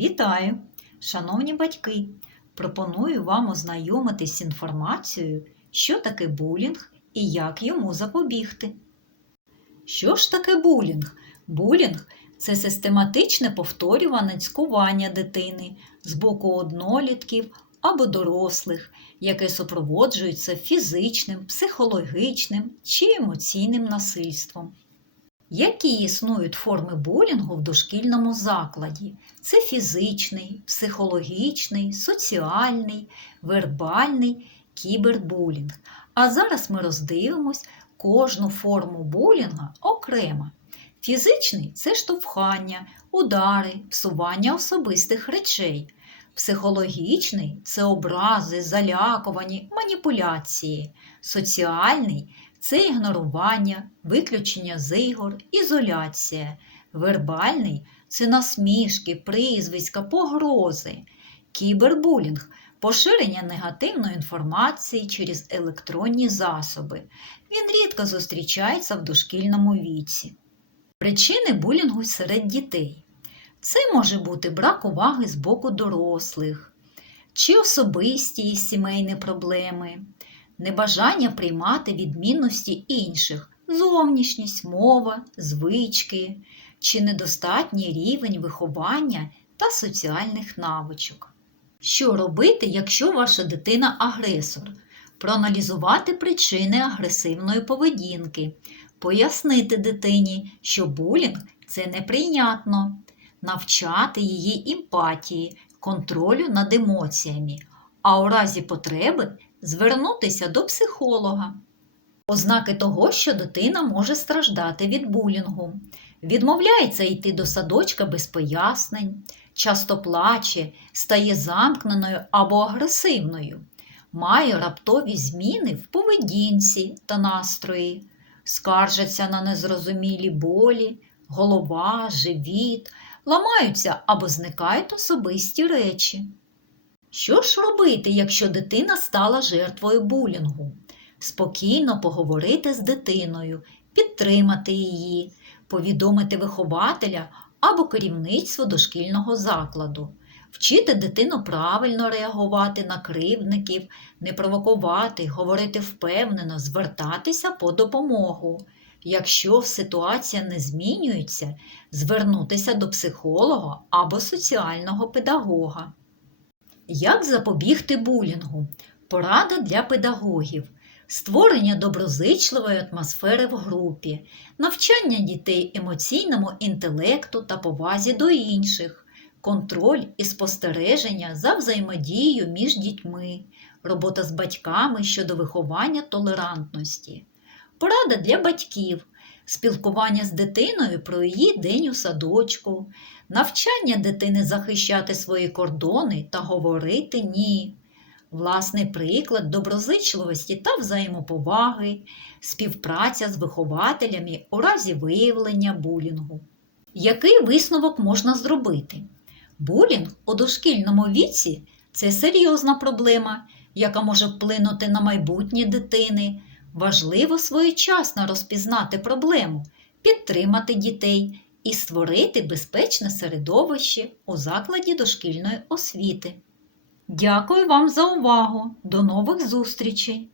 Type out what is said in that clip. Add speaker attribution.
Speaker 1: Вітаю! Шановні батьки! Пропоную вам ознайомитись з інформацією, що таке булінг і як йому запобігти. Що ж таке булінг? Булінг це систематичне повторюване цькування дитини з боку однолітків або дорослих, яке супроводжується фізичним, психологічним чи емоційним насильством. Які існують форми булінгу в дошкільному закладі? Це фізичний, психологічний, соціальний, вербальний, кібербулінг. А зараз ми роздивимось кожну форму булінга окремо. Фізичний це штовхання, удари, псування особистих речей. Психологічний це образи, залякувані, маніпуляції. Соціальний це ігнорування, виключення з ігор, ізоляція. Вербальний це насмішки, прізвиська, погрози. Кібербулінг поширення негативної інформації через електронні засоби. Він рідко зустрічається в дошкільному віці. Причини булінгу серед дітей. Це може бути брак уваги з боку дорослих, чи особисті сімейні проблеми, небажання приймати відмінності інших, зовнішність, мова, звички, чи недостатній рівень виховання та соціальних навичок. Що робити, якщо ваша дитина агресор? Проаналізувати причини агресивної поведінки, пояснити дитині, що булінг це неприйнятно, навчати її емпатії, контролю над емоціями, а у разі потреби звернутися до психолога. Ознаки того, що дитина може страждати від булінгу, відмовляється йти до садочка без пояснень, часто плаче, стає замкненою або агресивною, має раптові зміни в поведінці та настрої, скаржаться на незрозумілі болі, голова, живіт, ламаються або зникають особисті речі. Що ж робити, якщо дитина стала жертвою булінгу? Спокійно поговорити з дитиною, підтримати її, повідомити вихователя або керівництво дошкільного закладу, вчити дитину правильно реагувати на кривдників, не провокувати, говорити впевнено, звертатися по допомогу. Якщо ситуація не змінюється, звернутися до психолога або соціального педагога. Як запобігти булінгу? Порада для педагогів. Створення доброзичливої атмосфери в групі, навчання дітей емоційному інтелекту та повазі до інших, контроль і спостереження за взаємодією між дітьми, робота з батьками щодо виховання толерантності, порада для батьків, спілкування з дитиною про її день у садочку, навчання дитини захищати свої кордони та говорити ні. Власний приклад доброзичливості та взаємоповаги, співпраця з вихователями у разі виявлення булінгу. Який висновок можна зробити? Булінг у дошкільному віці це серйозна проблема, яка може вплинути на майбутнє дитини. Важливо своєчасно розпізнати проблему, підтримати дітей і створити безпечне середовище у закладі дошкільної освіти. Дякую вам за увагу! До нових зустрічей!